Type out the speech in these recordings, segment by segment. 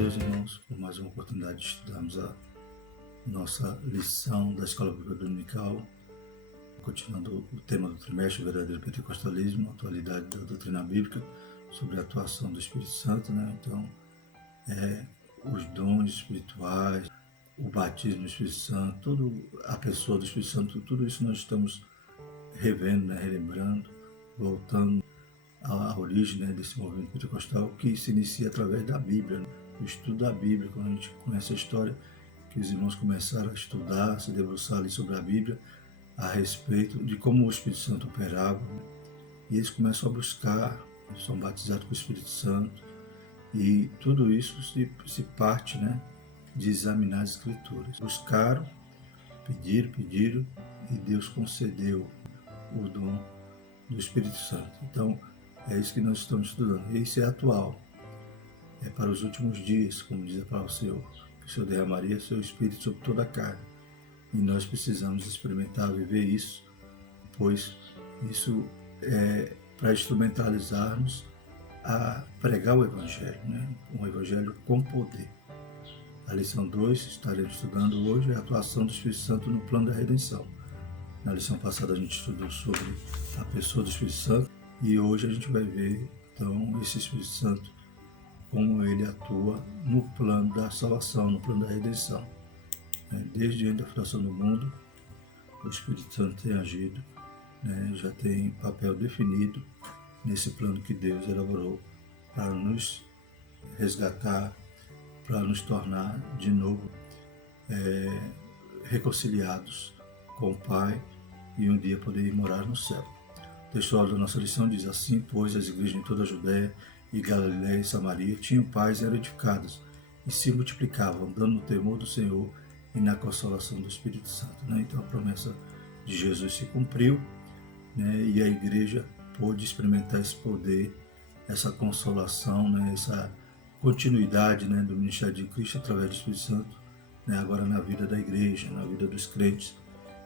Deus, irmãos, por mais uma oportunidade de estudarmos a nossa lição da Escola Bíblica Dominical, continuando o tema do trimestre, o verdadeiro pentecostalismo, a atualidade da doutrina bíblica sobre a atuação do Espírito Santo, né? Então, os dons espirituais, o batismo do Espírito Santo, a pessoa do Espírito Santo, tudo isso nós estamos revendo, né? Relembrando, voltando à origem, né, desse movimento pentecostal que se inicia através da Bíblia, né? O estudo da Bíblia. Quando a gente conhece a história, que os irmãos começaram a estudar, se debruçar ali sobre a Bíblia, a respeito de como o Espírito Santo operava, né? E eles começam a buscar, são batizados com o Espírito Santo, e tudo isso se parte, né, de examinar as Escrituras. Buscaram, pediram, e Deus concedeu o dom do Espírito Santo. Então, é isso que nós estamos estudando. E isso é atual. É para os últimos dias, como diz a palavra do Senhor, que o Senhor derramaria seu Espírito sobre toda a carne. E nós precisamos experimentar, viver isso, pois isso é para instrumentalizarmos a pregar o Evangelho, né? Um Evangelho com poder. A lição 2, estaremos estudando hoje, é a atuação do Espírito Santo no plano da redenção. Na lição passada a gente estudou sobre a pessoa do Espírito Santo e hoje a gente vai ver, então, esse Espírito Santo, como ele atua no plano da salvação, no plano da redenção. Desde a fundação do mundo, o Espírito Santo tem agido, né? Já tem papel definido nesse plano que Deus elaborou para nos resgatar, para nos tornar de novo reconciliados com o Pai e um dia poder ir morar no céu. O textual da nossa lição diz assim: pois as igrejas em toda a Judéia e Galiléia e Samaria tinham paz e eram edificadas e se multiplicavam, andando no temor do Senhor e na consolação do Espírito Santo. Né? Então a promessa de Jesus se cumpriu, né? E a igreja pôde experimentar esse poder, essa consolação, né? Essa continuidade, né, do ministério de Cristo através do Espírito Santo, né? Agora na vida da igreja, na vida dos crentes.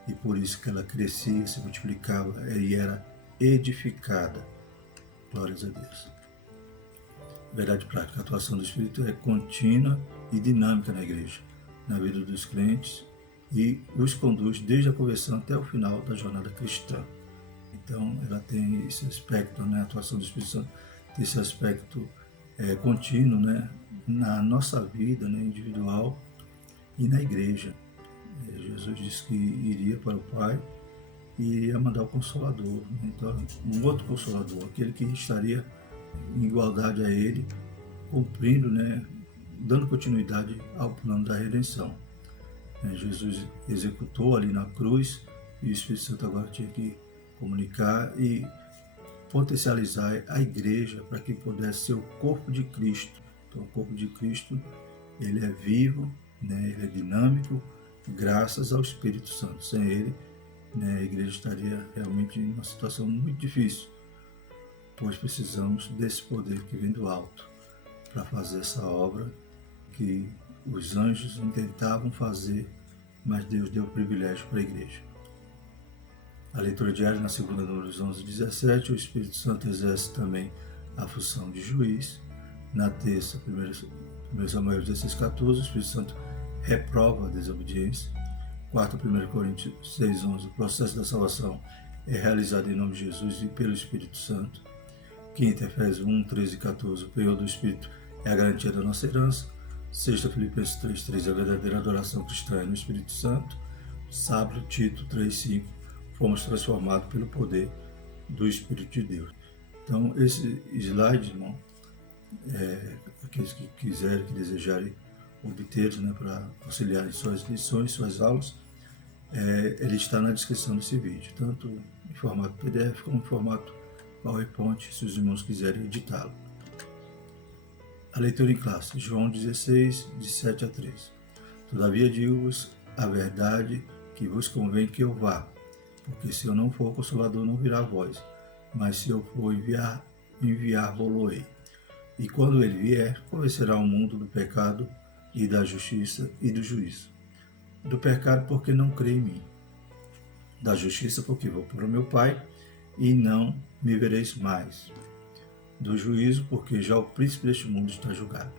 E por isso que ela crescia, se multiplicava e era edificada. Glórias a Deus. Verdade prática, a atuação do Espírito é contínua e dinâmica na igreja, na vida dos crentes, e os conduz desde a conversão até o final da jornada cristã. Então, ela tem esse aspecto, né, a atuação do Espírito Santo, tem esse aspecto contínuo, né, na nossa vida, né, individual e na igreja. Jesus disse que iria para o Pai e iria mandar o Consolador. Então, um outro Consolador, aquele que estaria em igualdade a Ele, cumprindo, né, dando continuidade ao plano da redenção. Jesus executou ali na cruz e o Espírito Santo agora tinha que comunicar e potencializar a igreja para que pudesse ser o corpo de Cristo. Então, o corpo de Cristo, ele é vivo, né, ele é dinâmico, graças ao Espírito Santo. Sem ele, né, a igreja estaria realmente em uma situação muito difícil, pois precisamos desse poder que vem do alto para fazer essa obra que os anjos intentavam fazer, mas Deus deu o privilégio para a igreja. A leitura diária na segunda, números 11 e 17, o Espírito Santo exerce também a função de juiz. Na terça, 1 Samuel 16, 14, o Espírito Santo reprova a desobediência. Quarta, 1 Coríntios 6, 11, o processo da salvação é realizado em nome de Jesus e pelo Espírito Santo. Quinta, Efésios 1, 13 e 14, o penhor do Espírito é a garantia da nossa herança. Sexta, Filipenses 3, 3, a verdadeira adoração cristã é no Espírito Santo. Sábado, Tito 3, 5, fomos transformados pelo poder do Espírito de Deus. Então, esse slide, irmão, aqueles que quiserem, que desejarem obter, né, para auxiliar em suas lições, suas aulas, ele está na descrição desse vídeo, tanto em formato PDF como em formato PowerPoint, se os irmãos quiserem editá-lo. A leitura em classe, João 16, de 7 a 3. Todavia digo-vos a verdade, que vos convém que eu vá, porque se eu não for, o Consolador não virá a vós, mas se eu for enviar-vos-ei. E quando ele vier, convencerá o mundo do pecado e da justiça e do juízo. Do pecado, porque não crê em mim. Da justiça, porque vou para o meu Pai e não me vereis mais. Do juízo, porque já o príncipe deste mundo está julgado.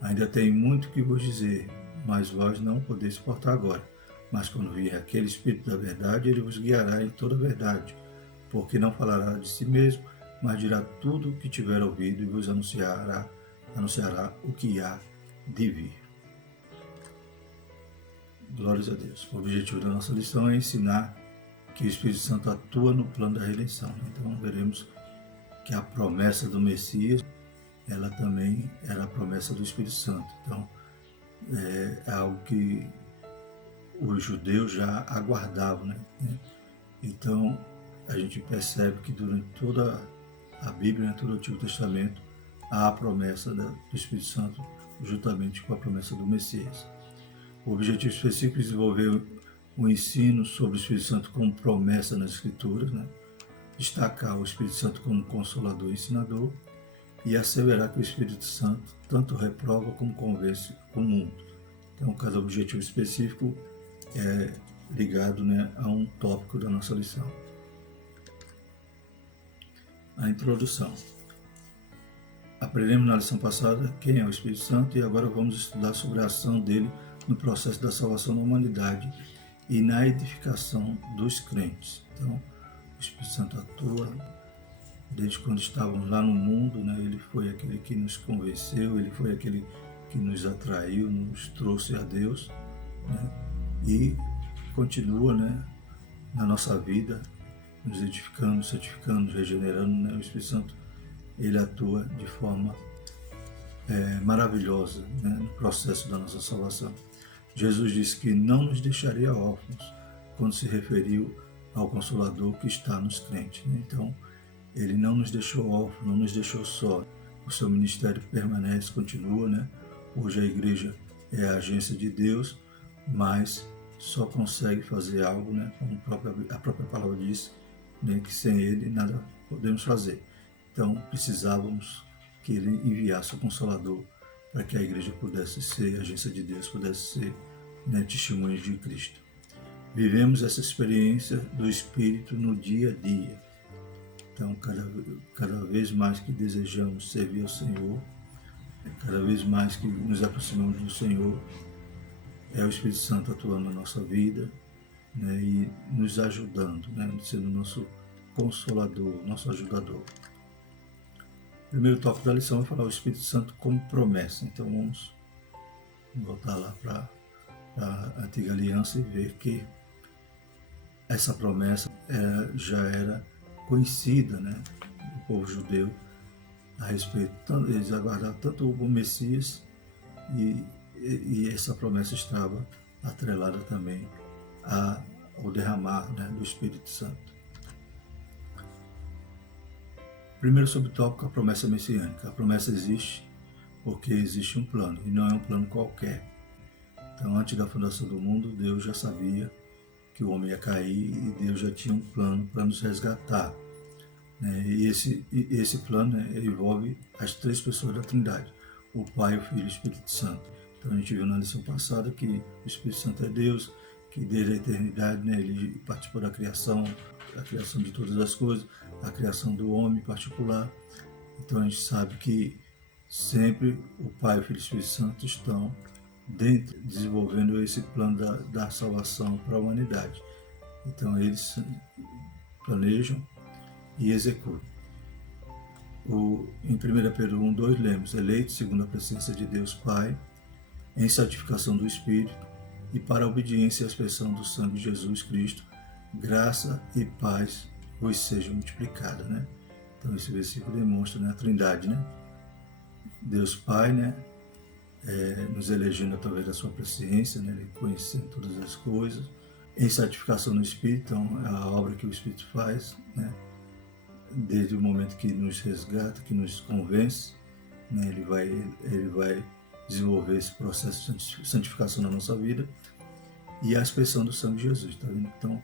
Ainda tenho muito que vos dizer, mas vós não podeis suportar agora. Mas quando vier aquele Espírito da verdade, ele vos guiará em toda a verdade, porque não falará de si mesmo, mas dirá tudo o que tiver ouvido e vos anunciará o que há de vir. Glórias a Deus. O objetivo da nossa lição é ensinar que o Espírito Santo atua no plano da redenção. Então veremos que a promessa do Messias, ela também era a promessa do Espírito Santo. Então é algo que os judeus já aguardavam, né? Então a gente percebe que durante toda a Bíblia, todo o Antigo Testamento, há a promessa do Espírito Santo juntamente com a promessa do Messias. O objetivo específico é desenvolver o ensino sobre o Espírito Santo como promessa nas Escrituras, né? Destacar o Espírito Santo como consolador e ensinador e asseverar que o Espírito Santo tanto reprova como convence o mundo. Então, cada objetivo específico é ligado, né, a um tópico da nossa lição. A introdução. Aprendemos na lição passada quem é o Espírito Santo e agora vamos estudar sobre a ação dele no processo da salvação da humanidade e na edificação dos crentes. Então, o Espírito Santo atua desde quando estávamos lá no mundo, né? Ele foi aquele que nos convenceu, ele foi aquele que nos atraiu, nos trouxe a Deus, né? E continua, né, na nossa vida, nos edificando, santificando, nos regenerando, né? O Espírito Santo, ele atua de forma maravilhosa, né, no processo da nossa salvação. Jesus disse que não nos deixaria órfãos quando se referiu ao Consolador que está nos crentes, né? Então, ele não nos deixou órfãos, não nos deixou só. O seu ministério permanece, continua, né? Hoje a igreja é a agência de Deus, mas só consegue fazer algo, né, como a própria palavra diz, né, que sem ele nada podemos fazer. Então, precisávamos que ele enviasse o Consolador para que a igreja pudesse ser, a agência de Deus pudesse ser, né, testemunhos de Cristo. Vivemos essa experiência do Espírito no dia a dia. Então, cada vez mais que desejamos servir ao Senhor, cada vez mais que nos aproximamos do Senhor, é o Espírito Santo atuando na nossa vida, né, e nos ajudando, né, sendo nosso consolador, nosso ajudador. O primeiro tópico da lição é falar o Espírito Santo como promessa. Então vamos voltar lá para a Antiga Aliança e ver que essa promessa já era conhecida, né, do povo judeu a respeito. Eles aguardavam tanto o Messias e essa promessa estava atrelada também ao derramar, né, do Espírito Santo. Primeiro subtópico, a promessa messiânica. A promessa existe porque existe um plano, e não é um plano qualquer. Então, antes da fundação do mundo, Deus já sabia que o homem ia cair e Deus já tinha um plano para nos resgatar. E esse plano, né, envolve as três pessoas da Trindade, o Pai, o Filho e o Espírito Santo. Então, a gente viu na lição passada que o Espírito Santo é Deus, que desde a eternidade, né, ele participou da criação de todas as coisas, a criação do homem em particular. Então a gente sabe que sempre o Pai, o Filho e o Espírito Santo estão dentro, desenvolvendo esse plano da salvação para a humanidade. Então eles planejam e executam. Em 1 Pedro 1:2 lemos: eleitos segundo a presença de Deus Pai, em santificação do Espírito e para a obediência e a expressão do sangue de Jesus Cristo, graça e paz vos seja multiplicada, né? Então esse versículo demonstra, né, a Trindade, né? Deus Pai, né, nos elegendo através da sua presciência, né, ele conhecendo todas as coisas, em santificação no Espírito. Então é a obra que o Espírito faz, né, desde o momento que nos resgata, que nos convence, né, ele vai desenvolver esse processo de santificação na nossa vida e a expressão do sangue de Jesus, tá vendo? Então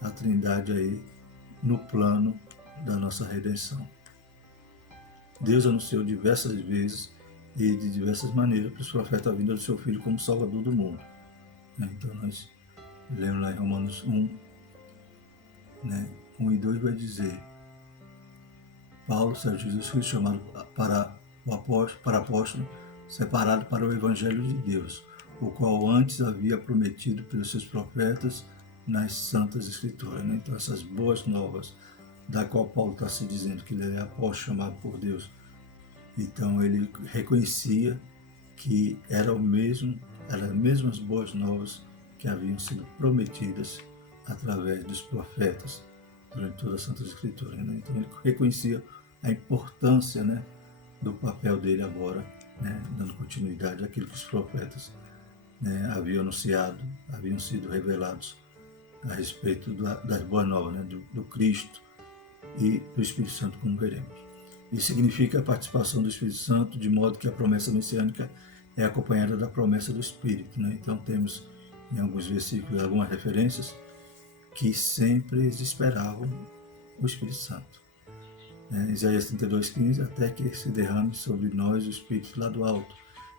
a Trindade aí no plano da nossa redenção. Deus anunciou diversas vezes e de diversas maneiras para os profetas a vinda do seu Filho como Salvador do mundo. Então nós lemos lá em Romanos 1, né, 1 e 2 vai dizer: Paulo, servo de Jesus Cristo, chamado para apóstolo, separado para o Evangelho de Deus, o qual antes havia prometido pelos seus profetas nas Santas Escrituras. Né? Então, essas boas novas, da qual Paulo está se dizendo que ele é apóstolo chamado por Deus, então ele reconhecia que eram as mesmas boas novas que haviam sido prometidas através dos profetas durante toda a Santa Escritura. Né? Então ele reconhecia a importância, né, do papel dele agora, né, dando continuidade àquilo que os profetas, né, haviam anunciado, haviam sido revelados a respeito das boas novas, né, do Cristo e do Espírito Santo, como veremos. Isso significa a participação do Espírito Santo, de modo que a promessa messiânica é acompanhada da promessa do Espírito. Né? Então temos em alguns versículos algumas referências que sempre eles esperavam o Espírito Santo. Isaías 32:15, até que se derrame sobre nós o Espírito lá do alto.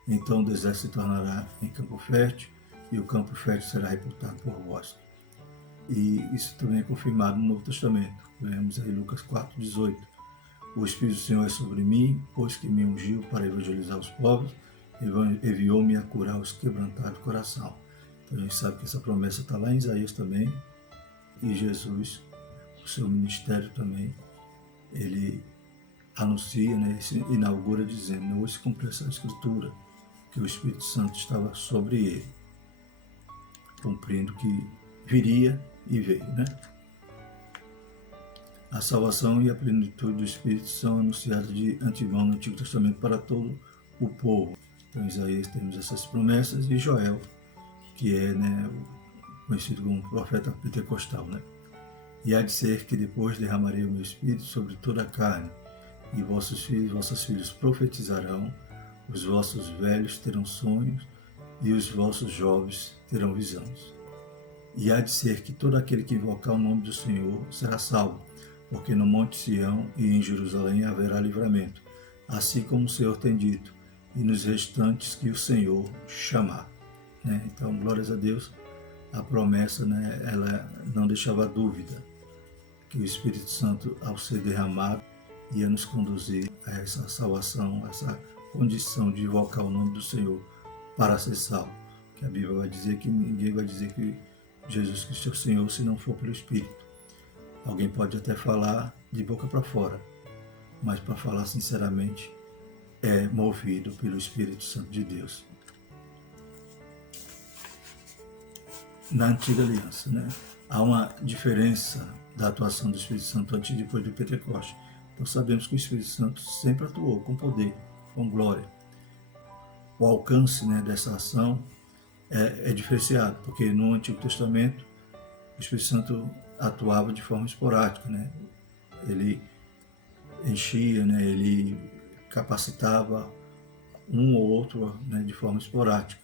Então o deserto se tornará em campo fértil e o campo fértil será reputado por vós. E isso também é confirmado no Novo Testamento. Vemos aí Lucas 4:18. O Espírito do Senhor é sobre mim, pois que me ungiu para evangelizar os povos, enviou-me a curar os quebrantados de coração. Então a gente sabe que essa promessa está lá em Isaías também, e Jesus, o seu ministério também, ele anuncia, né, se inaugura dizendo: hoje se cumpriu essa escritura, que o Espírito Santo estava sobre ele, cumprindo que viria e veio, né? A salvação e a plenitude do Espírito são anunciadas de antemão no Antigo Testamento para todo o povo. Então, em Isaías temos essas promessas, e Joel, que é, né, conhecido como profeta pentecostal. Né? E há de ser que depois derramarei o meu Espírito sobre toda a carne, e vossos filhos e vossas filhas profetizarão, os vossos velhos terão sonhos, e os vossos jovens terão visões. E há de ser que todo aquele que invocar o nome do Senhor será salvo, porque no Monte Sião e em Jerusalém haverá livramento, assim como o Senhor tem dito, e nos restantes que o Senhor chamar. Né? Então, glórias a Deus, a promessa, né, ela não deixava dúvida que o Espírito Santo, ao ser derramado, ia nos conduzir a essa salvação, a essa condição de invocar o nome do Senhor para ser salvo. Que a Bíblia vai dizer que ninguém vai dizer que Jesus Cristo é o Senhor se não for pelo Espírito. Alguém pode até falar de boca para fora, mas para falar sinceramente é movido pelo Espírito Santo de Deus. Na Antiga Aliança, né, há uma diferença da atuação do Espírito Santo antes e depois do Pentecostes. Então sabemos que o Espírito Santo sempre atuou com poder, com glória. O alcance, né, dessa ação é diferenciado, porque no Antigo Testamento o Espírito Santo atuava de forma esporádica, né? Ele enchia, né? Ele capacitava um ou outro, né, de forma esporádica.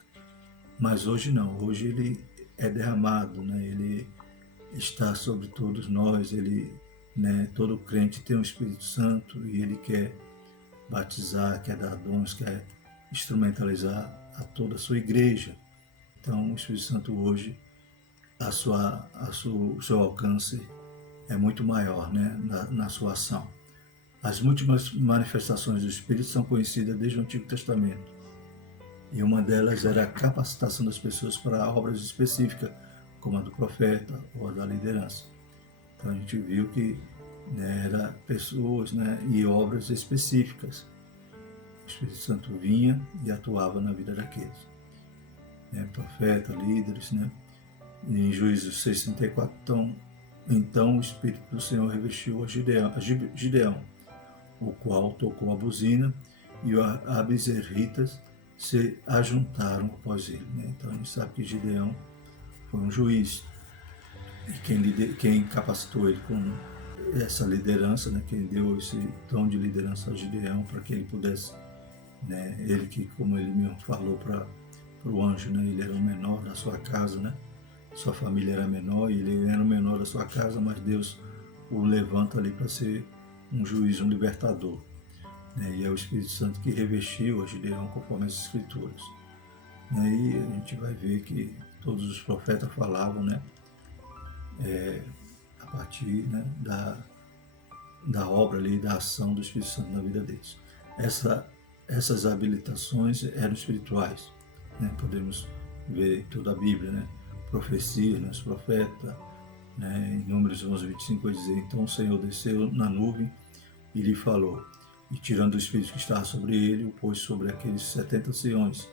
Mas hoje não, hoje ele é derramado, né? Ele está sobre todos nós, ele, né, todo crente tem o Espírito Santo e ele quer batizar, quer dar dons, quer instrumentalizar a toda a sua igreja. Então o Espírito Santo hoje, o seu alcance é muito maior, né, na sua ação. As múltiplas manifestações do Espírito são conhecidas desde o Antigo Testamento. E uma delas era a capacitação das pessoas para obras específicas, como a do profeta ou a da liderança. Então a gente viu que, né, era pessoas, né, e obras específicas. O Espírito Santo vinha e atuava na vida daqueles. Né, profeta, líderes, né? Em Juízes 6:34, então o Espírito do Senhor revestiu a Gideão, o qual tocou a buzina, e os abizerritas se ajuntaram após ele. Né? Então a gente sabe que Gideão foi um juiz, e quem capacitou ele com essa liderança, né? Quem deu esse dom de liderança a Gideão para que ele pudesse, né? Ele que, como ele mesmo falou para o anjo, né? Ele era o menor da sua casa, né? Sua família era menor e ele era o menor da sua casa, mas Deus o levanta ali para ser um juiz, um libertador. Né? E é o Espírito Santo que revestiu a Gideão conforme as Escrituras. Né? E a gente vai ver que todos os profetas falavam, né? A partir, né, da obra ali, da ação do Espírito Santo na vida deles. essas habilitações eram espirituais, né? Podemos ver toda a Bíblia, né? Profecia, né? Os profetas, né? Em Números 11:25 vai dizer: então o Senhor desceu na nuvem e lhe falou, e tirando o espírito que estava sobre ele, o pôs sobre aqueles 70 anciões.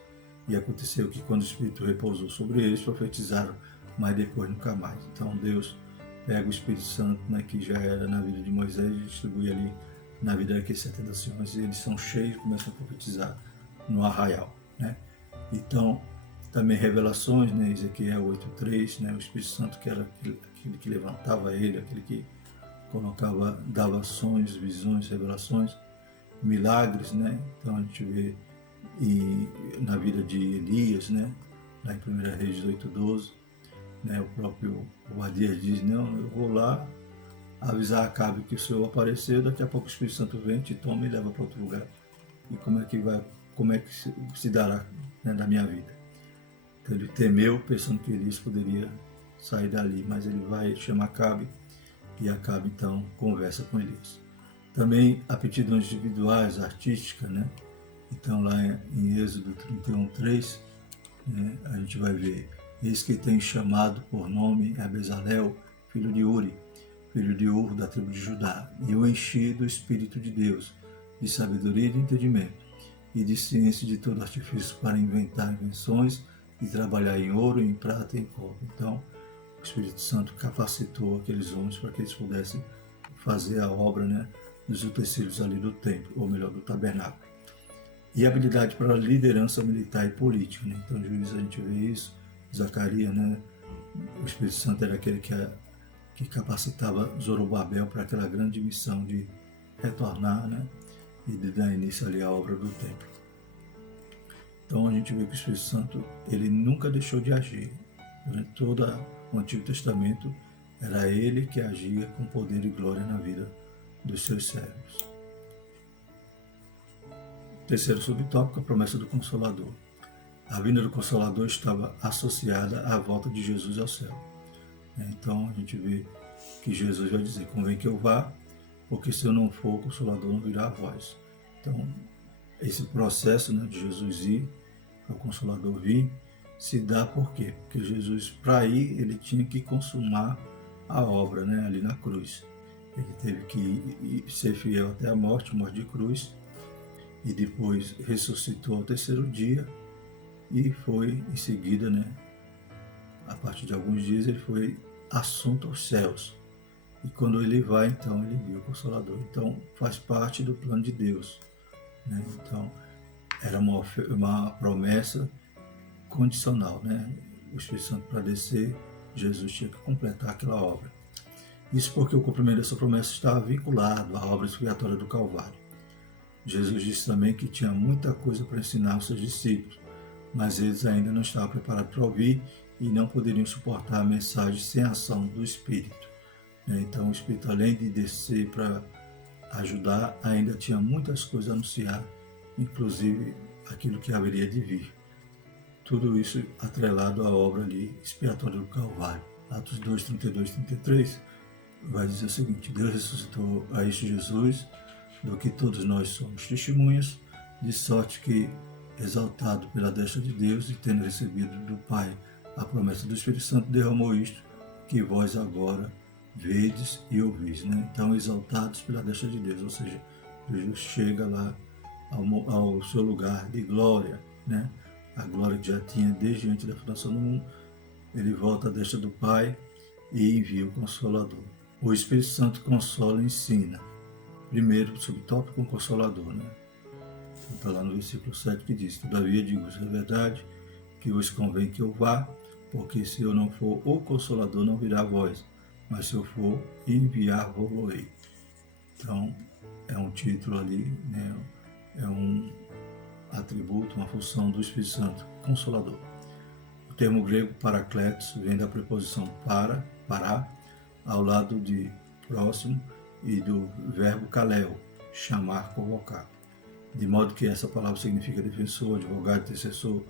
E aconteceu que quando o espírito repousou sobre eles, profetizaram, mas depois nunca mais. Então Deus pega o Espírito Santo, né, que já era na vida de Moisés, e distribui ali na vida daqueles 70 anciões, e eles são cheios e começam a profetizar no arraial, né? Então, também revelações, né, Ezequiel 8:3, né, o Espírito Santo que era aquele que levantava ele, aquele que colocava, dava sonhos, visões, revelações, milagres, né? Então a gente vê na vida de Elias, né? Lá em 1 Reis 18:12, né? O próprio Obadias diz: não, eu vou lá avisar Acabe que o Senhor apareceu, daqui a pouco o Espírito Santo vem, te toma e leva para outro lugar. E como é que se dará, né, da minha vida? Então ele temeu, pensando que Elias poderia sair dali, mas ele vai chamar Acabe, e Acabe então conversa com Elias. Também aptidões individuais, artísticas, né? Então lá em Êxodo 31:3, né, a gente vai ver: eis que tem chamado por nome a Bezalel, filho de Uri, filho de Ur, da tribo de Judá, e o enchi do Espírito de Deus, de sabedoria e de entendimento, e de ciência de todo artifício, para inventar invenções e trabalhar em ouro, em prata e em cobre. Então, o Espírito Santo capacitou aqueles homens para que eles pudessem fazer a obra, né, dos utensílios ali do templo, ou melhor, do tabernáculo. E habilidade para liderança militar e política, né? Então, Juízes, a gente vê isso. Zacarias, né? O Espírito Santo era aquele que capacitava Zorobabel para aquela grande missão de retornar, né? E de dar início ali à obra do templo. Então a gente vê que o Espírito Santo, ele nunca deixou de agir. Durante todo o Antigo Testamento, era ele que agia com poder e glória na vida dos seus servos. Terceiro subtópico, a promessa do Consolador. A vinda do Consolador estava associada à volta de Jesus ao céu. Então a gente vê que Jesus vai dizer: convém que eu vá, porque se eu não for, o Consolador não virá a vós. Então, esse processo, né, de Jesus ir, para o Consolador vir, se dá por quê? Porque Jesus, para ir, ele tinha que consumar a obra, né, ali na cruz. Ele teve que ser fiel até a morte de cruz, e depois ressuscitou ao terceiro dia, e foi em seguida, né, a partir de alguns dias, ele foi assunto aos céus. E quando ele vai, então, ele viu o Consolador. Então, faz parte do plano de Deus, né? Então, era uma promessa condicional, né? O Espírito Santo, para descer, Jesus tinha que completar aquela obra. Isso porque o cumprimento dessa promessa estava vinculado à obra expiatória do Calvário. Jesus disse também que tinha muita coisa para ensinar aos seus discípulos, mas eles ainda não estavam preparados para ouvir e não poderiam suportar a mensagem sem a ação do Espírito. Então o Espírito, além de descer para ajudar, ainda tinha muitas coisas a anunciar, inclusive aquilo que haveria de vir. Tudo isso atrelado à obra ali expiatória do Calvário. Atos 2, 32 e 33 vai dizer o seguinte: Deus ressuscitou a este Jesus, do que todos nós somos testemunhas, de sorte que, exaltado pela destra de Deus e tendo recebido do Pai a promessa do Espírito Santo, derramou isto que vós agora vedes e ouvis, né? Então, exaltados pela destra de Deus, ou seja, Jesus chega lá ao seu lugar de glória, né? A glória que já tinha desde antes da fundação do mundo. Ele volta à destra do Pai e envia o Consolador. O Espírito Santo consola e ensina. Primeiro subtópico, o Consolador, né? Está lá no versículo 7 que diz: todavia digo-vos a verdade, que vos convém que eu vá, porque se eu não for, o Consolador não virá a vós, mas se eu for, enviar-vos-ei. Então, é um título ali, né? É um atributo, uma função do Espírito Santo, Consolador. O termo grego parakletos vem da preposição para, ao lado de próximo, e do verbo kaleo, chamar, convocar. De modo que essa palavra significa defensor, advogado, intercessor,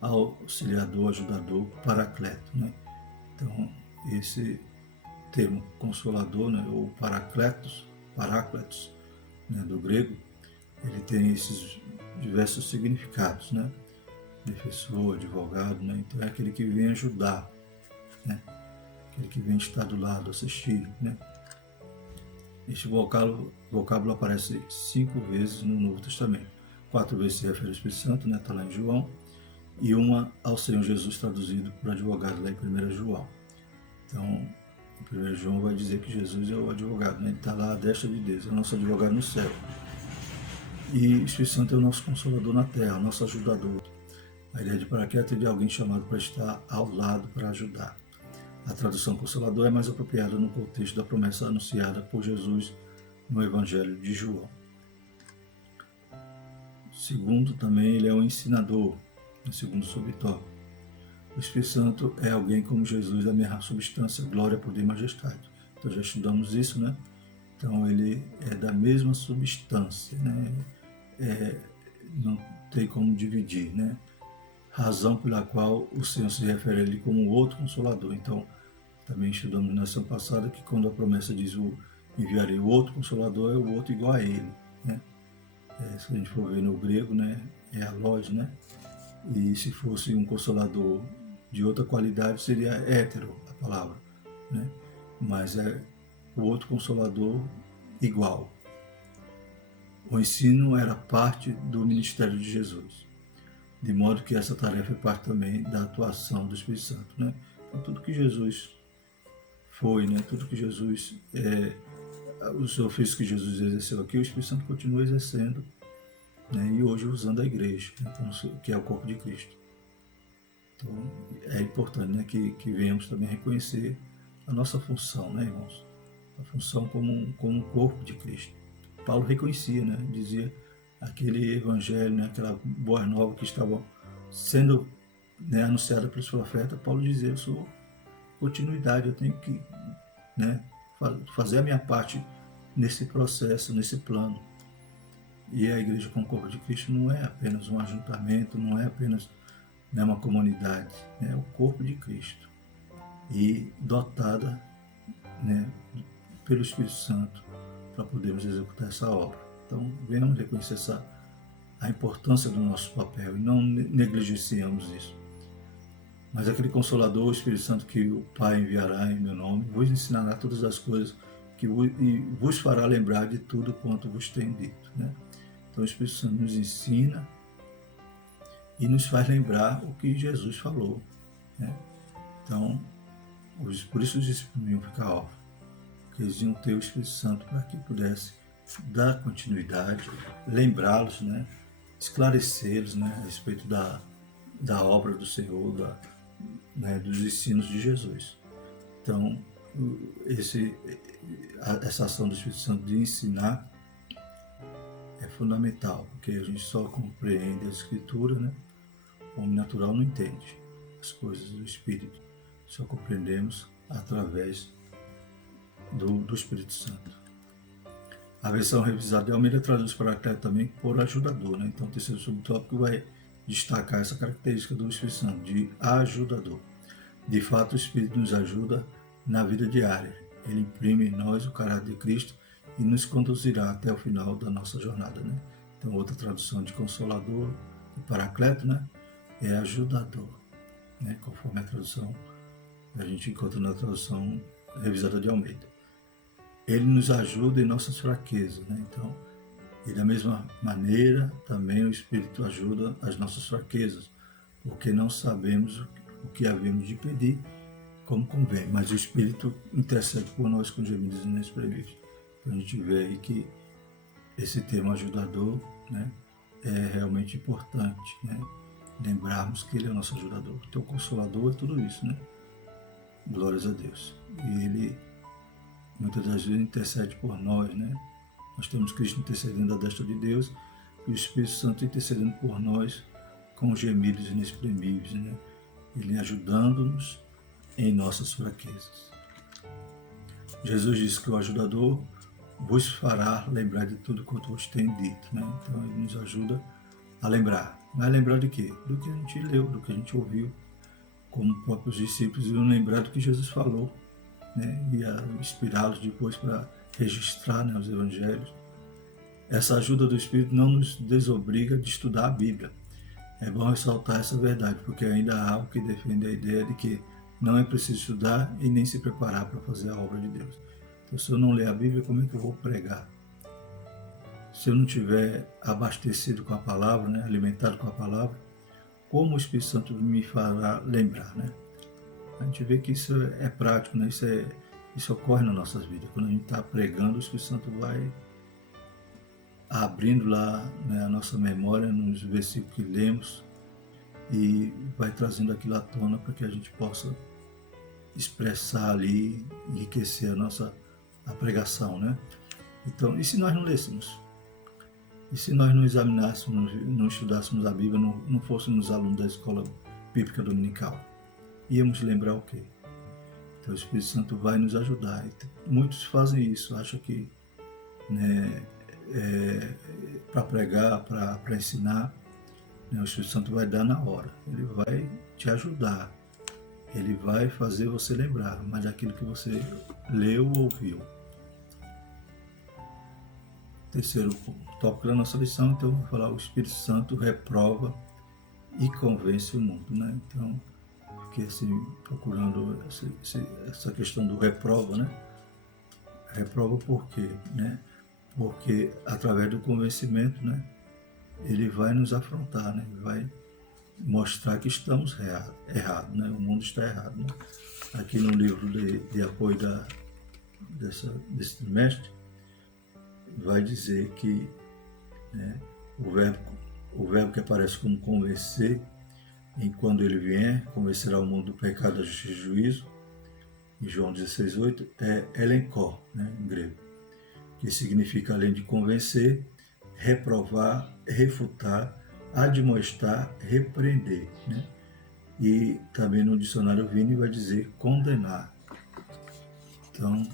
auxiliador, ajudador, paracleto, né? Então, esse termo consolador, né, ou parácletos, né, do grego, ele tem esses diversos significados, né? Defensor, advogado, né? Então é aquele que vem ajudar, né? Aquele que vem estar do lado, assistir, né? Este vocábulo aparece 5 vezes no Novo Testamento. 4 vezes se refere ao Espírito Santo, né? Está lá em João, e uma ao Senhor Jesus traduzido por advogado lá em 1 João. Então, em 1 João vai dizer que Jesus é o advogado, né? Ele está lá à destra de Deus, é o nosso advogado no céu. E o Espírito Santo é o nosso consolador na terra, o nosso ajudador. A ideia de paraquedas é de alguém chamado para estar ao lado para ajudar. A tradução consolador é mais apropriada no contexto da promessa anunciada por Jesus no Evangelho de João. Segundo, também ele é um ensinador, no segundo subtópico. O Espírito Santo é alguém como Jesus, da mesma substância, glória, poder e majestade. Então já estudamos isso, né? Então ele é da mesma substância, né? Não tem como dividir, né? Razão pela qual o Senhor se refere a ele como outro consolador. Então, também estudamos na semana passada que quando a promessa diz enviarei o outro consolador, é o outro igual a ele, né? Se a gente for ver no grego, né, é alós, né? E se fosse um consolador de outra qualidade, seria hétero a palavra, né? Mas é o outro consolador igual. O ensino era parte do ministério de Jesus, de modo que essa tarefa é parte também da atuação do Espírito Santo, né? Então, tudo que Jesus foi, né? Tudo que Jesus os ofícios que Jesus exerceu aqui, o Espírito Santo continua exercendo, né? E hoje usando a igreja, então, que é o corpo de Cristo. Então é importante, né, que venhamos também reconhecer a nossa função, né, irmãos? A função como corpo de Cristo. Paulo reconhecia, né? Dizia aquele evangelho, né, aquela boa nova que estava sendo, né, anunciada pelos profetas. Paulo dizia: eu sou continuidade, eu tenho que, né, fazer a minha parte nesse processo, nesse plano. E a igreja como corpo de Cristo não é apenas um ajuntamento, não é apenas, né, uma comunidade, é o corpo de Cristo e dotada, né, pelo Espírito Santo para podermos executar essa obra. Então, venhamos reconhecer a importância do nosso papel e não negligenciamos isso. Mas aquele Consolador, o Espírito Santo, que o Pai enviará em meu nome, vos ensinará todas as coisas e vos fará lembrar de tudo quanto vos tenho dito, né? Então o Espírito Santo nos ensina e nos faz lembrar o que Jesus falou, né? Então, por isso os discípulos iam ficar órfãos, porque eles iam ter o Espírito Santo para que pudesse dar continuidade, lembrá-los, né? Esclarecê-los, né, a respeito da obra do Senhor, né, dos ensinos de Jesus. Então, essa ação do Espírito Santo de ensinar é fundamental, porque a gente só compreende a Escritura, né? O homem natural não entende as coisas do Espírito. Só compreendemos através do Espírito Santo. A versão revisada de Almeida traduz para cá também por ajudador, né? Então o terceiro subtópico vai destacar essa característica do Espírito Santo, de ajudador. De fato, o Espírito nos ajuda na vida diária. Ele imprime em nós o caráter de Cristo e nos conduzirá até o final da nossa jornada, né? Então, outra tradução de consolador, de paracleto, né, é ajudador, né? Conforme a tradução a gente encontra na tradução revisada de Almeida. Ele nos ajuda em nossas fraquezas, né? Então, e da mesma maneira, também o Espírito ajuda as nossas fraquezas, porque não sabemos o que havemos de pedir como convém, mas o Espírito intercede por nós com gemidos inexprimíveis. Então a gente vê aí que esse termo ajudador, né, é realmente importante, né? Lembrarmos que ele é o nosso ajudador. Então o Consolador é tudo isso, né? Glórias a Deus. E ele muitas das vezes intercede por nós, né? Nós temos Cristo intercedendo à destra de Deus e o Espírito Santo intercedendo por nós com gemidos inexprimíveis, né? Ele ajudando-nos em nossas fraquezas. Jesus disse que o ajudador vos fará lembrar de tudo quanto vos tenho dito, né? Então ele nos ajuda a lembrar. Mas lembrar de quê? Do que a gente leu, do que a gente ouviu, como próprios discípulos iam lembrar do que Jesus falou, né? E a inspirá-los depois para registrar, né, os evangelhos. Essa ajuda do Espírito não nos desobriga de estudar a Bíblia. É bom ressaltar essa verdade, porque ainda há o que defende a ideia de que não é preciso estudar e nem se preparar para fazer a obra de Deus. Então, se eu não ler a Bíblia, como é que eu vou pregar? Se eu não tiver abastecido com a palavra, né, alimentado com a palavra, como o Espírito Santo me fará lembrar, né? A gente vê que isso é prático, né? Isso ocorre nas nossas vidas. Quando a gente está pregando, o Espírito Santo vai abrindo lá, né, a nossa memória nos versículos que lemos e vai trazendo aquilo à tona para que a gente possa expressar ali, enriquecer a pregação, né? Então, e se nós não lêssemos? E se nós não examinássemos, não estudássemos a Bíblia, não fôssemos alunos da escola bíblica dominical? Íamos lembrar o quê? Então o Espírito Santo vai nos ajudar. Muitos fazem isso, acham que, né, para pregar, para ensinar, né, o Espírito Santo vai dar na hora. Ele vai te ajudar. Ele vai fazer você lembrar, mas daquilo que você leu ou ouviu. Terceiro tópico da nossa lição, então eu vou falar: o Espírito Santo reprova e convence o mundo, né? Então, fiquei assim, procurando essa questão do reprova, né? Reprova por quê, né? Porque através do convencimento, né, ele vai nos afrontar, né? Ele vai mostrar que estamos errados, né? O mundo está errado, né? Aqui no livro de apoio desse trimestre, vai dizer que, né, o verbo que aparece como convencer, em quando ele vier, convencerá o mundo do pecado, da justiça e do juízo, em João 16:8, é elenkó, né, em grego, que significa, além de convencer, reprovar, refutar, admoestar, repreender, né? E também no dicionário Vini vai dizer condenar. Então,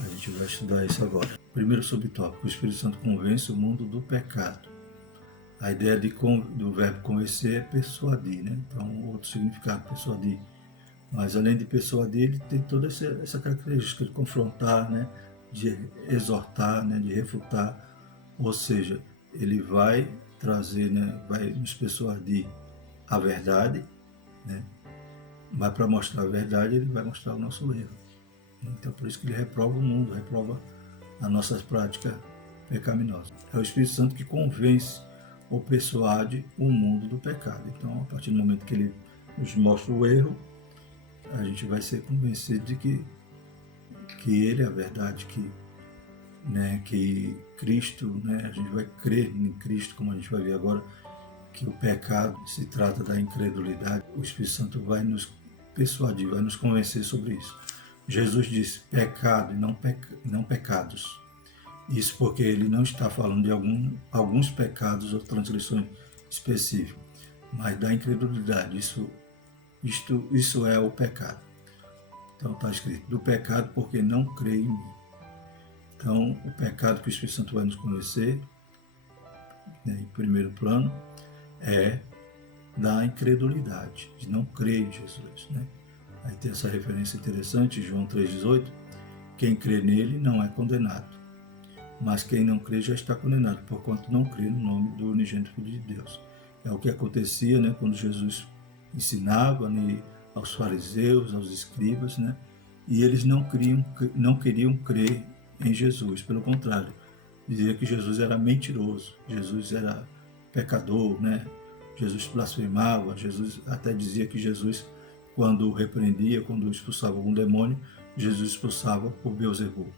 a gente vai estudar isso agora. Primeiro subtópico: o Espírito Santo convence o mundo do pecado. A ideia do verbo convencer é persuadir, né? Então, outro significado, persuadir. Mas além de persuadir, ele tem toda essa característica de confrontar, né? De exortar, né? De refutar. Ou seja, ele vai trazer, né? Vai nos persuadir a verdade, né? Mas para mostrar a verdade, ele vai mostrar o nosso erro. Então, por isso que ele reprova o mundo, reprova as nossas práticas pecaminosas. É o Espírito Santo que convence ou persuade o mundo do pecado. Então, a partir do momento que ele nos mostra o erro, a gente vai ser convencido de que ele é a verdade, né, que Cristo, né, a gente vai crer em Cristo, como a gente vai ver agora, que o pecado se trata da incredulidade. O Espírito Santo vai nos persuadir, vai nos convencer sobre isso. Jesus disse pecado e não pecados. Isso porque ele não está falando de alguns pecados ou transgressões específicas, mas da incredulidade. Isso é o pecado. Então está escrito: do pecado porque não crê em mim. Então, o pecado que o Espírito Santo vai nos convencer, né, em primeiro plano, é da incredulidade, de não crer em Jesus, né? Aí tem essa referência interessante, João 3,18: quem crê nele não é condenado, mas quem não crê já está condenado, porquanto não crê no nome do unigênito Filho de Deus. É o que acontecia, né, quando Jesus ensinava, né, aos fariseus, aos escribas, né, e eles não queriam crer em Jesus, pelo contrário, dizia que Jesus era mentiroso, Jesus era pecador, né? Jesus blasfemava, Jesus até dizia que Jesus, quando repreendia, quando expulsava algum demônio, Jesus expulsava por Beelzebul.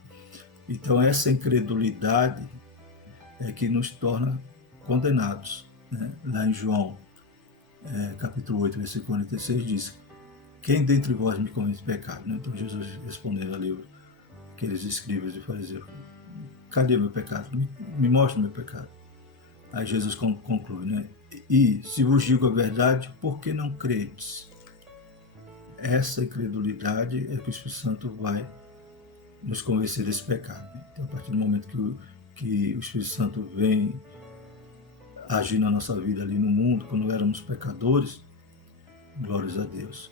Então essa incredulidade é que nos torna condenados, né? Lá em João, capítulo 8, versículo 46, diz: quem dentre vós me comete pecado? Né? Então Jesus respondendo ali aqueles escribas e fariseus: cadê meu pecado? Me mostra o meu pecado. Aí Jesus conclui, né? E se vos digo a verdade, por que não credes? Essa incredulidade é que o Espírito Santo vai nos convencer desse pecado. Né? Então, a partir do momento que o Espírito Santo vem agir na nossa vida ali no mundo, quando éramos pecadores, glórias a Deus.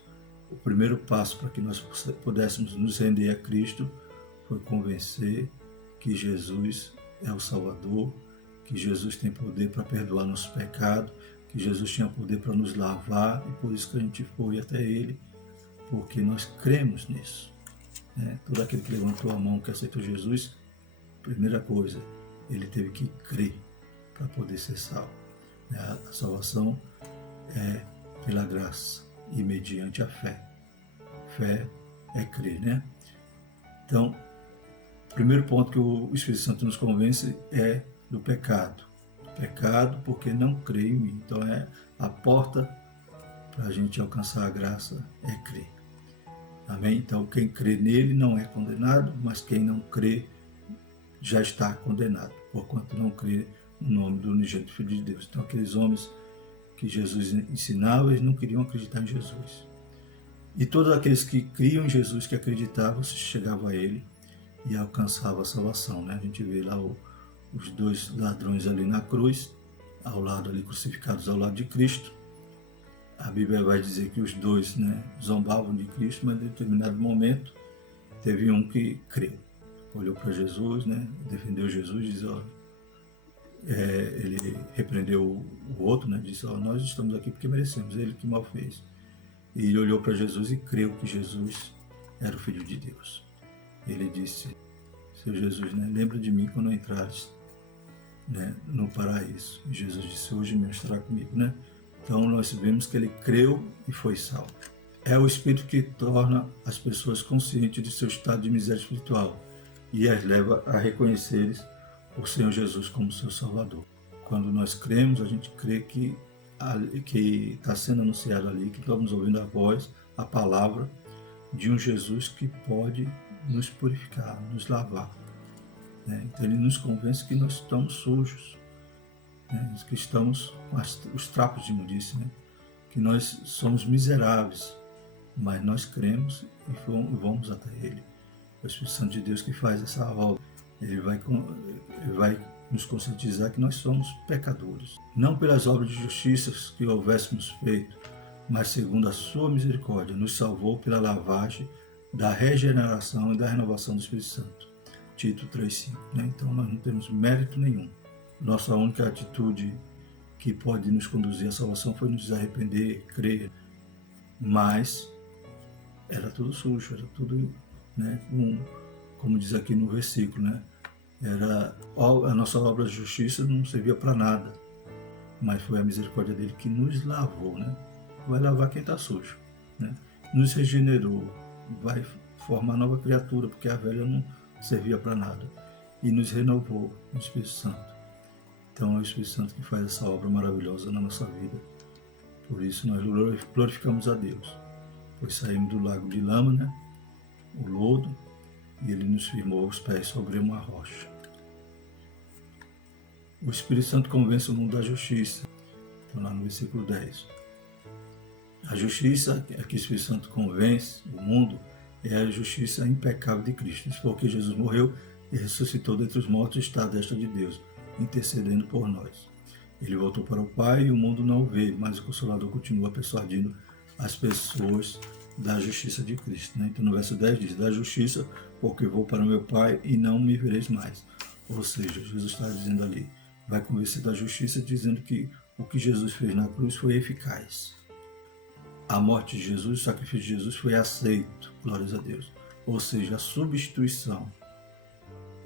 O primeiro passo para que nós pudéssemos nos render a Cristo foi convencer que Jesus é o Salvador, que Jesus tem poder para perdoar nosso pecado, que Jesus tinha poder para nos lavar, e por isso que a gente foi até Ele, porque nós cremos nisso. Todo aquele que levantou a mão, que aceitou Jesus, primeira coisa, ele teve que crer para poder ser salvo. A salvação é pela graça e mediante a fé. Fé é crer, né? Então, o primeiro ponto que o Espírito Santo nos convence é do pecado. Pecado porque não crê em mim. Então, a porta para a gente alcançar a graça é crer. Amém? Então, quem crê nele não é condenado, mas quem não crê já está condenado, porquanto não crê no nome do unigênito Filho de Deus. Então, aqueles homens que Jesus ensinava, eles não queriam acreditar em Jesus. E todos aqueles que criam em Jesus, que acreditavam, chegavam a ele e alcançavam a salvação. Né? A gente vê lá os dois ladrões ali na cruz, ao lado ali, crucificados ao lado de Cristo. A Bíblia vai dizer que os dois, né, zombavam de Cristo, mas em determinado momento teve um que creu. Olhou para Jesus, né, defendeu Jesus, disse, ele repreendeu o outro, né, disse, nós estamos aqui porque merecemos, ele que mal fez. E ele olhou para Jesus e creu que Jesus era o Filho de Deus. Ele disse, Seu Jesus, né, lembra de mim quando entrares, né, no paraíso. E Jesus disse, hoje mesmo estará comigo, né? Então nós vemos que ele creu e foi salvo. É o Espírito que torna as pessoas conscientes de seu estado de miséria espiritual e as leva a reconhecerem o Senhor Jesus como seu Salvador. Quando nós cremos, a gente crê que está sendo anunciado ali, que estamos ouvindo a voz, a palavra de um Jesus que pode nos purificar, nos lavar. Né? Então ele nos convence que nós estamos sujos, né? Que estamos com os trapos de imundícia, né? Que nós somos miseráveis, mas nós cremos e vamos até Ele. O Espírito Santo de Deus que faz essa obra, ele vai nos conscientizar que nós somos pecadores, não pelas obras de justiça que houvéssemos feito, mas segundo a sua misericórdia, nos salvou pela lavagem da regeneração e da renovação do Espírito Santo. Tito 3,5. Né? Então nós não temos mérito nenhum. Nossa única atitude que pode nos conduzir à salvação foi nos arrepender, crer, mas era tudo sujo, era tudo, né, como diz aqui no versículo, né, a nossa obra de justiça não servia para nada, mas foi a misericórdia dele que nos lavou, né? Vai lavar quem está sujo, né? Nos regenerou, vai formar nova criatura, porque a velha não servia para nada, e nos renovou no Espírito Santo. Então é o Espírito Santo que faz essa obra maravilhosa na nossa vida. Por isso nós glorificamos a Deus, pois saímos do lago de lama, né, o lodo, e ele nos firmou os pés sobre uma rocha. O Espírito Santo convence o mundo da justiça. Então lá no versículo 10. A justiça que o Espírito Santo convence o mundo é a justiça impecável de Cristo. Isso porque Jesus morreu e ressuscitou dentre os mortos e está à destra de Deus, intercedendo por nós. Ele voltou para o Pai e o mundo não o vê, mas o Consolador continua persuadindo as pessoas da justiça de Cristo. Né? Então no verso 10 diz, da justiça, porque vou para o meu Pai e não me vereis mais. Ou seja, Jesus está dizendo ali, vai convencer da justiça, dizendo que o que Jesus fez na cruz foi eficaz. A morte de Jesus, o sacrifício de Jesus foi aceito, glórias a Deus. Ou seja, a substituição.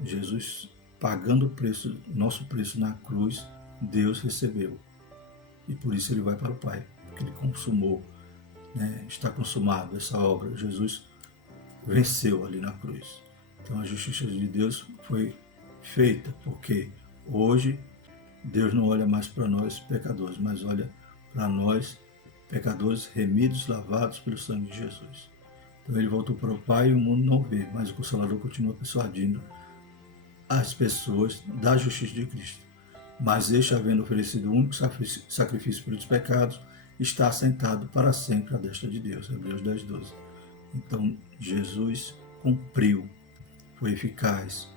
Jesus pagando o preço, nosso preço na cruz, Deus recebeu. E por isso ele vai para o Pai, porque ele consumou, né? Está consumado essa obra. Jesus venceu ali na cruz. Então a justiça de Deus foi feita, porque hoje Deus não olha mais para nós pecadores, mas olha para nós pecadores remidos, lavados pelo sangue de Jesus. Então ele voltou para o Pai e o mundo não vê, mas o Consolador continua persuadindo as pessoas da justiça de Cristo. Mas este, havendo oferecido o único sacrifício pelos pecados, está assentado para sempre à destra de Deus. Hebreus 10:12. Então Jesus cumpriu, foi eficaz,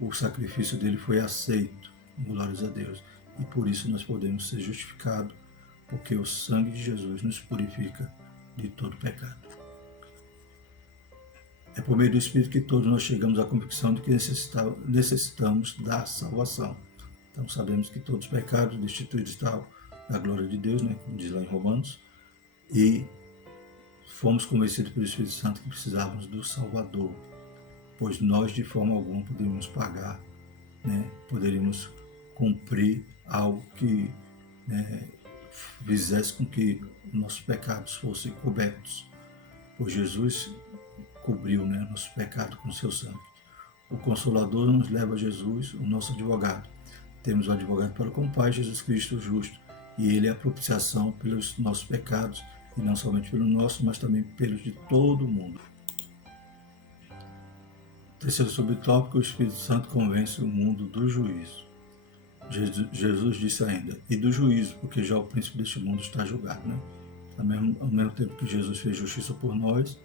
o sacrifício dele foi aceito, glórias a Deus. E por isso nós podemos ser justificados, porque o sangue de Jesus nos purifica de todo pecado. É por meio do Espírito que todos nós chegamos à convicção de que necessitamos da salvação. Então sabemos que todos os pecados destituídos estão da glória de Deus, né, como diz lá em Romanos, e fomos convencidos pelo Espírito Santo que precisávamos do Salvador, pois nós de forma alguma poderíamos pagar, né, poderíamos cumprir algo que, né, fizesse com que nossos pecados fossem cobertos, pois Jesus cobriu, né, nossos pecados com seu sangue. O Consolador nos leva a Jesus, o nosso advogado. Temos um advogado para com o Pai, Jesus Cristo justo, e Ele é a propiciação pelos nossos pecados, e não somente pelo nosso, mas também pelos de todo o mundo. Terceiro subtópico, o Espírito Santo convence o mundo do juízo. Jesus disse ainda, e do juízo, porque já o príncipe deste mundo está julgado, né? Ao mesmo tempo que Jesus fez justiça por nós,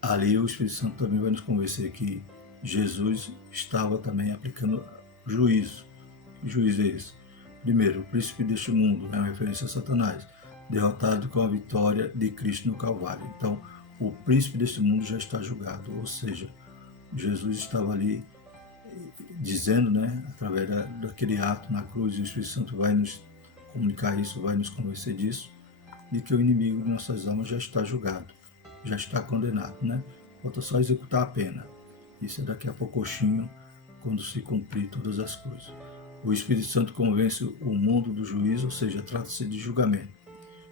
ali o Espírito Santo também vai nos convencer que Jesus estava também aplicando juízo. Que juízo é esse? Primeiro, o príncipe deste mundo é uma referência a Satanás, derrotado com a vitória de Cristo no Calvário. Então, o príncipe deste mundo já está julgado, ou seja, Jesus estava ali dizendo, né, através daquele ato na cruz, e o Espírito Santo vai nos comunicar isso, vai nos convencer disso, de que o inimigo de nossas almas já está julgado, já está condenado, né? Falta só executar a pena. Isso é daqui a pouquinho, quando se cumprir todas as coisas. O Espírito Santo convence o mundo do juízo, ou seja, trata-se de julgamento.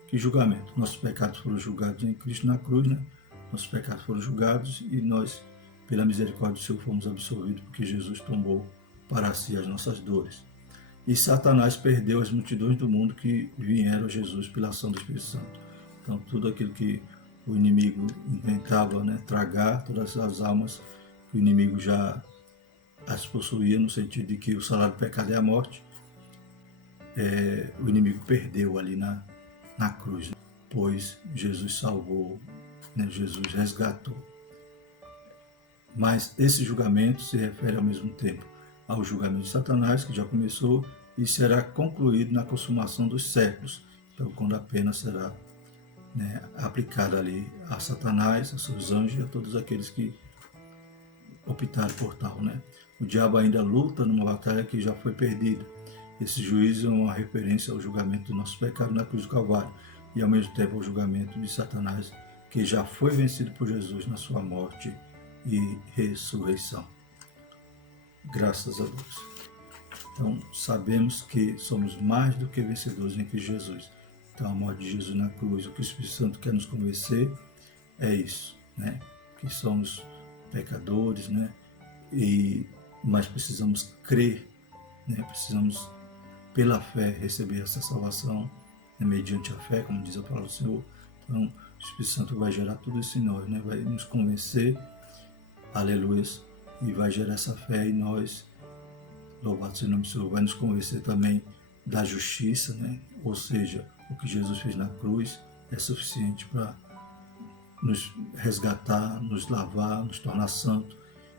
Que julgamento? Nossos pecados foram julgados em Cristo na cruz, né? Nossos pecados foram julgados e nós, pela misericórdia do Senhor, fomos absolvidos porque Jesus tomou para si as nossas dores. E Satanás perdeu as multidões do mundo que vieram a Jesus pela ação do Espírito Santo. Então, tudo aquilo que o inimigo intentava, né, tragar, todas as almas que o inimigo já as possuía, no sentido de que o salário do pecado é a morte, o inimigo perdeu ali na cruz, né? Pois Jesus salvou, né, Jesus resgatou. Mas esse julgamento se refere ao mesmo tempo ao julgamento de Satanás, que já começou e será concluído na consumação dos séculos. Então, quando a pena será, né, aplicada ali a Satanás, a seus anjos e a todos aqueles que optaram por tal, né? O diabo ainda luta numa batalha que já foi perdida. Esse juízo é uma referência ao julgamento do nosso pecado na cruz do Calvário e ao mesmo tempo ao julgamento de Satanás, que já foi vencido por Jesus na sua morte e ressurreição. Graças a Deus. Então, sabemos que somos mais do que vencedores em Cristo Jesus. Então, a morte de Jesus na cruz, o que o Espírito Santo quer nos convencer é isso, né? Que somos pecadores, né? Mas precisamos crer, né? Precisamos, pela fé, receber essa salvação, né? Mediante a fé, como diz a palavra do Senhor. Então, o Espírito Santo vai gerar tudo isso em nós, né? Vai nos convencer, aleluia, e vai gerar essa fé em nós. Louvado seja o nome do Senhor. Vai nos convencer também da justiça, né? Ou seja, o que Jesus fez na cruz é suficiente para nos resgatar, nos lavar, nos tornar santos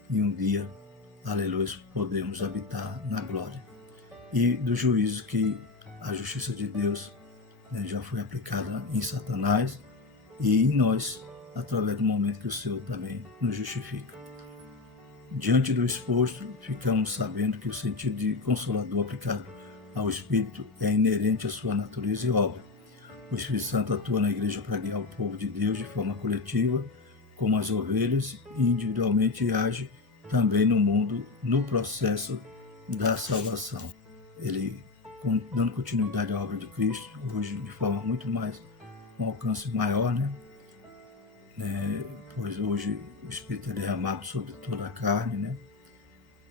e um dia, aleluia, podemos habitar na glória. E do juízo que a justiça de Deus, né, já foi aplicada em Satanás e em nós, através do momento que o Senhor também nos justifica. Diante do exposto, ficamos sabendo que o sentido de consolador aplicado ao Espírito é inerente à sua natureza e obra. O Espírito Santo atua na igreja para guiar o povo de Deus de forma coletiva, como as ovelhas, e individualmente age também no mundo, no processo da salvação. Ele, dando continuidade à obra de Cristo, hoje de forma muito mais, um alcance maior, né? Pois hoje o Espírito é derramado sobre toda a carne, né?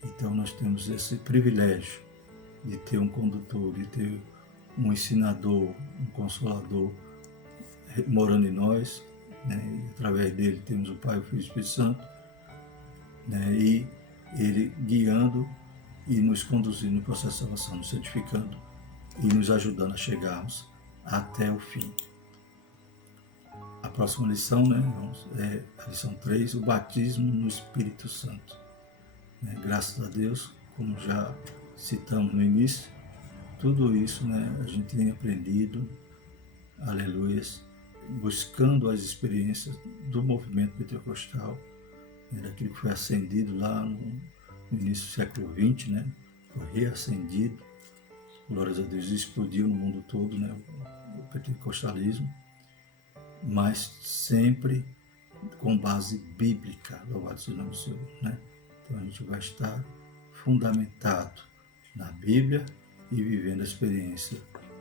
Então nós temos esse privilégio de ter um condutor, de ter um ensinador, um consolador morando em nós, né? E através dele temos o Pai, o Filho e o Espírito Santo, né? E ele guiando e nos conduzindo no processo de salvação, nos santificando e nos ajudando a chegarmos até o fim. A próxima lição, né, irmãos, é a lição 3, o batismo no Espírito Santo. Graças a Deus, como já citamos no início, tudo isso, né, a gente tem aprendido, aleluias, buscando as experiências do movimento pentecostal, né, daquilo que foi acendido lá no início do século XX, né, foi reacendido, glórias a Deus, explodiu no mundo todo, né, o pentecostalismo, mas sempre com base bíblica, louvado seja o nome do Senhor, né? Então a gente vai estar fundamentado na Bíblia e vivendo a experiência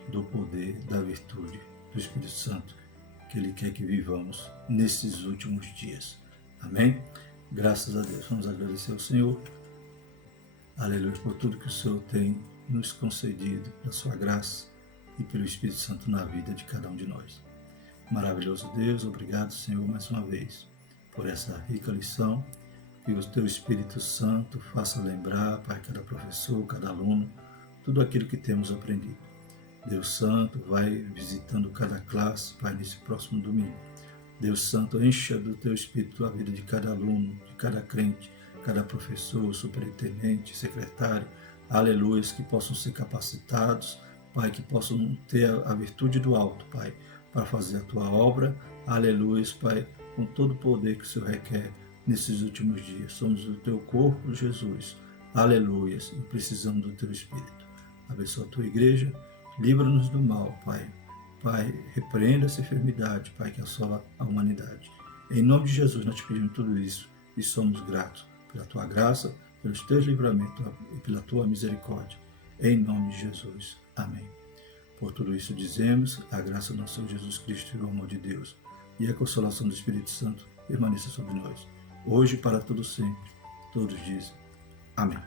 do poder, da virtude do Espírito Santo, que Ele quer que vivamos nesses últimos dias. Amém? Graças a Deus. Vamos agradecer ao Senhor. Aleluia, por tudo que o Senhor tem nos concedido, pela sua graça e pelo Espírito Santo na vida de cada um de nós. Maravilhoso Deus, obrigado, Senhor, mais uma vez, por essa rica lição. Que o Teu Espírito Santo faça lembrar, Pai, cada professor, cada aluno, tudo aquilo que temos aprendido. Deus Santo, vai visitando cada classe, Pai, nesse próximo domingo. Deus Santo, encha do Teu Espírito a vida de cada aluno, de cada crente, cada professor, superintendente, secretário, aleluia, que possam ser capacitados, Pai, que possam ter a virtude do alto, Pai, para fazer a Tua obra, aleluia, Pai, com todo o poder que o Senhor requer nesses últimos dias. Somos o Teu corpo, Jesus, aleluia, e precisamos do Teu Espírito. Abençoa a Tua igreja, livra-nos do mal, Pai. Pai, repreenda essa enfermidade, Pai, que assola a humanidade. Em nome de Jesus, nós te pedimos tudo isso e somos gratos pela Tua graça, pelos Teus livramentos e pela Tua misericórdia. Em nome de Jesus. Amém. Por tudo isso dizemos, a graça do nosso Senhor Jesus Cristo e o amor de Deus e a consolação do Espírito Santo permaneça sobre nós, hoje e para todo sempre. Todos dizem amém.